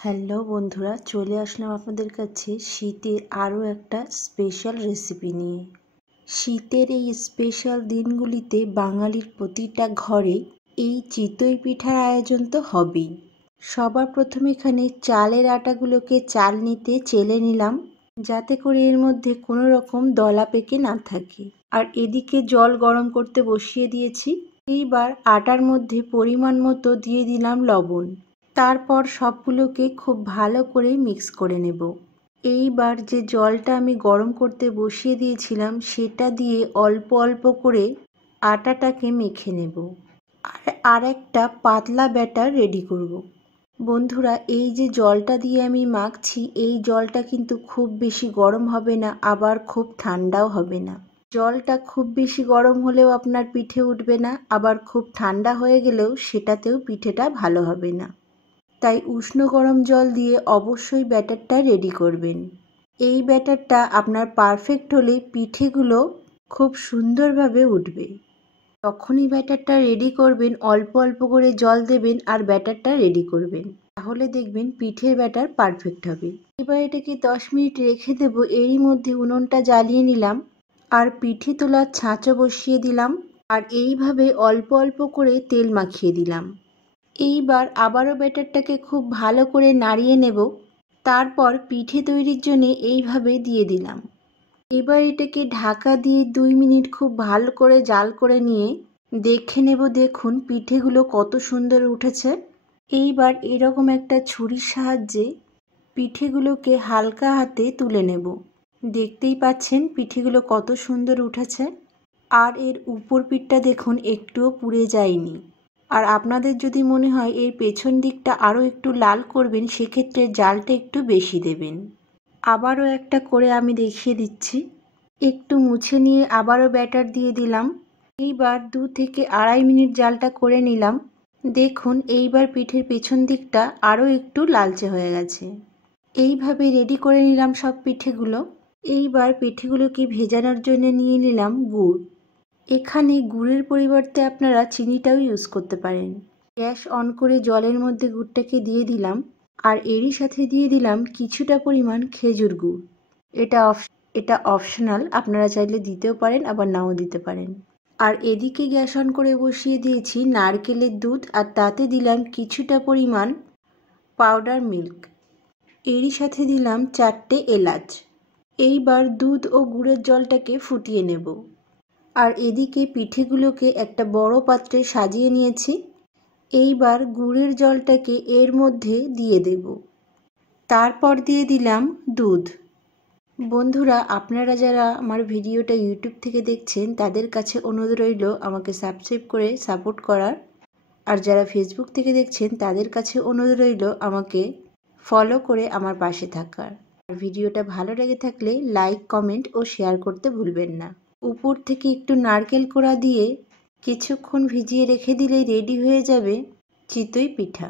Hello বন্ধুরা, চলে আসলাম আপনাদের কাছে শীতের আরও একটা স্পেশাল রেসিপি নিয়ে। শীতের এই স্পেশাল দিনগুলিতে বাঙালির প্রতিটা ঘরে এই চিতই পিঠার আয়োজন তো হবেই। সবার প্রথমে এখানে চালের আটাগুলোকে চালনিতে চেলে নিলাম, যাতে করে এর মধ্যে কোনো রকম দলা পেকে না থাকে। আর এদিকে জল গরম করতে বসিয়ে দিয়েছি। এইবার আটার মধ্যে পরিমাণ মতো দিয়ে দিলাম লবণ। তারপর সবগুলোকে খুব ভালো করে মিক্স করে নেব। এইবার যে জলটা আমি গরম করতে বসিয়ে দিয়েছিলাম সেটা দিয়ে অল্প অল্প করে আটাটাকে মেখে নেব। আর একটা পাতলা ব্যাটার রেডি করব। বন্ধুরা, এই যে জলটা দিয়ে আমি মাখছি, এই জলটা কিন্তু খুব বেশি গরম হবে না, আবার খুব ঠান্ডাও হবে না। জলটা খুব বেশি গরম হলেও আপনার পিঠে উঠবে না, আবার খুব ঠান্ডা হয়ে গেলেও সেটাতেও পিঠেটা ভালো হবে না। তাই উষ্ণ গরম জল দিয়ে অবশ্যই ব্যাটারটা রেডি করবেন। এই ব্যাটারটা আপনার পারফেক্ট হলে পিঠেগুলো খুব সুন্দরভাবে উঠবে। তখনই ব্যাটারটা রেডি করবেন, অল্প অল্প করে জল দেবেন আর ব্যাটারটা রেডি করবেন, তাহলে দেখবেন পিঠের ব্যাটার পারফেক্ট হবে। এবার এটাকে 10 মিনিট রেখে দেব। এরই মধ্যে উনুনটা জ্বালিয়ে নিলাম আর পিঠে তোলার ছাঁচও বসিয়ে দিলাম, আর এইভাবে অল্প অল্প করে তেল মাখিয়ে দিলাম। এইবার আবারও ব্যাটারটাকে খুব ভালো করে নাড়িয়ে নেব। তারপর পিঠে তৈরির জন্য এইভাবে দিয়ে দিলাম। এবার এটাকে ঢাকা দিয়ে 2 মিনিট খুব ভালো করে জাল করে নিয়ে দেখে নেব। দেখুন পিঠেগুলো কত সুন্দর উঠেছে। এইবার এরকম একটা ছুরির সাহায্যে পিঠেগুলোকে হালকা হাতে তুলে নেব। দেখতেই পাচ্ছেন পিঠেগুলো কত সুন্দর উঠেছে। আর এর উপর পিঠটা দেখুন একটুও পুড়ে যায়নি। আর আপনাদের যদি মনে হয় এর পেছন দিকটা আরও একটু লাল করবেন, সেক্ষেত্রে জালটা একটু বেশি দেবেন। আবারও একটা করে আমি দেখিয়ে দিচ্ছি। একটু মুছে নিয়ে আবারও ব্যাটার দিয়ে দিলাম। এইবার 2 থেকে আড়াই মিনিট জালটা করে নিলাম। দেখুন এইবার পিঠের পেছন দিকটা আরও একটু লালচে হয়ে গেছে। এইভাবে রেডি করে নিলাম সব পিঠেগুলো। এইবার পিঠেগুলোকে ভেজানোর জন্য নিয়ে নিলাম গুড়। এখানে গুড়ের পরিবর্তে আপনারা চিনিটাও ইউজ করতে পারেন। গ্যাস অন করে জলের মধ্যে গুড়টাকে দিয়ে দিলাম, আর এরই সাথে দিয়ে দিলাম কিছুটা পরিমাণ খেজুর গুড়। এটা অপশনাল, আপনারা চাইলে দিতেও পারেন আবার নাও দিতে পারেন। আর এদিকে গ্যাস অন করে বসিয়ে দিয়েছি নারকেলের দুধ, আর তাতে দিলাম কিছুটা পরিমাণ পাউডার মিল্ক। এরই সাথে দিলাম 4টে এলাচ। এইবার দুধ ও গুড়ের জলটাকে ফুটিয়ে নেব। আর এদিকে পিঠেগুলোকে একটা বড় পাত্রে সাজিয়ে নিয়েছি। এইবার গুড়ের জলটাকে এর মধ্যে দিয়ে দেব। তারপর দিয়ে দিলাম দুধ। বন্ধুরা, আপনারা যারা আমার ভিডিওটা ইউটিউব থেকে দেখছেন তাদের কাছে অনুরোধ রইল আমাকে সাবস্ক্রাইব করে সাপোর্ট করার। আর যারা ফেসবুক থেকে দেখছেন তাদের কাছে অনুরোধ রইল আমাকে ফলো করে আমার পাশে থাকার। আর ভিডিওটা ভালো লেগে থাকলে লাইক, কমেন্ট ও শেয়ার করতে ভুলবেন না। উপর থেকে একটু নারকেল কোড়া দিয়ে কিছুক্ষণ ভিজিয়ে রেখে দিলেই রেডি হয়ে যাবে চিতই পিঠা।